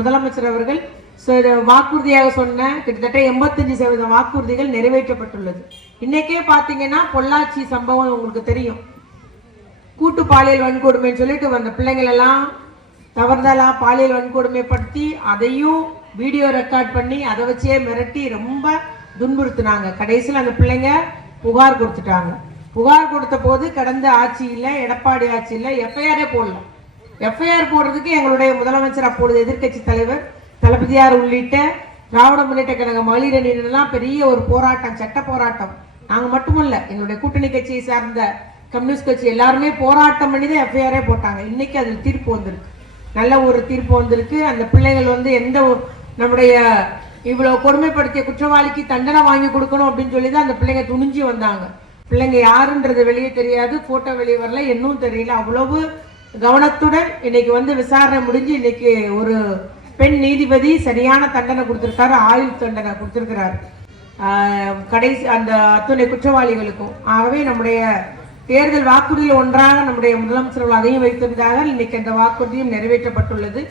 முதலமைச்சர் அவர்கள் வாக்குறுதியாக சொன்ன கிட்டத்தட்ட 85% வாக்குறுதிகள் நிறைவேற்றப்பட்டுள்ளது. இன்னைக்கே பாத்தீங்கன்னா பொள்ளாச்சி சம்பவம் உங்களுக்கு தெரியும். கூட்டு பாலியல் வன்கொடுமைன்னு சொல்லிட்டு அந்த பிள்ளைங்கள் எல்லாம் தவறுதலா பாலியல் வன்கொடுமைப்படுத்தி அதையும் வீடியோ ரெக்கார்ட் பண்ணி அதை வச்சே மிரட்டி ரொம்ப துன்புறுத்தினாங்க. கடைசியில் அந்த பிள்ளைங்க புகார் கொடுத்துட்டாங்க. புகார் கொடுத்த போது கடந்த ஆட்சியில் எடப்பாடி ஆட்சியில் எஃப்ஐஆரே போடல. எஃப்ஐஆர் போடுறதுக்கு எங்களுடைய முதலமைச்சர் அப்பொழுது எதிர்கட்சி தலைவர் தளபதியார் உள்ளிட்ட திராவிட முன்னேற்ற கழக மகளிர் அணியினெல்லாம் பெரிய ஒரு போராட்டம், சட்ட போராட்டம். நாங்கள் மட்டுமல்ல, எங்களுடைய கூட்டணி கட்சியை சார்ந்த கம்யூனிஸ்ட் கட்சி எல்லாருமே போராட்டம் பண்ணி தான் எஃப்ஐஆரே போட்டாங்க. இன்னைக்கு அதில் தீர்ப்பு வந்திருக்கு, நல்ல ஒரு தீர்ப்பு வந்திருக்கு. அந்த பிள்ளைகள் எந்த நம்முடைய இவ்வளவு கொடுமைப்படுத்திய குற்றவாளிக்கு தண்டனை வாங்கி கொடுக்கணும் அப்படின்னு சொல்லி தான் அந்த பிள்ளைங்க துணிஞ்சு வந்தாங்க. பிள்ளைங்க யாருன்றது வெளியே தெரியாது, போட்டோ வெளியே வரல, இன்னும் தெரியல. அவ்வளவு கவனத்துடன் இன்னைக்கு விசாரணை முடிஞ்சு இன்னைக்கு ஒரு பெண் நீதிபதி சரியான தண்டனை கொடுத்திருக்காரு, ஆயுள் தண்டனை கொடுத்திருக்கிறார் கடைசி அந்த அத்துணை குற்றவாளிகளுக்கும். ஆகவே நம்முடைய தேர்தல் வாக்குறுதியில் ஒன்றாக நம்முடைய முதலமைச்சர்கள் அதையும் வைத்திருந்தார்கள். இன்னைக்கு அந்த வாக்குறுதியும் நிறைவேற்றப்பட்டுள்ளது.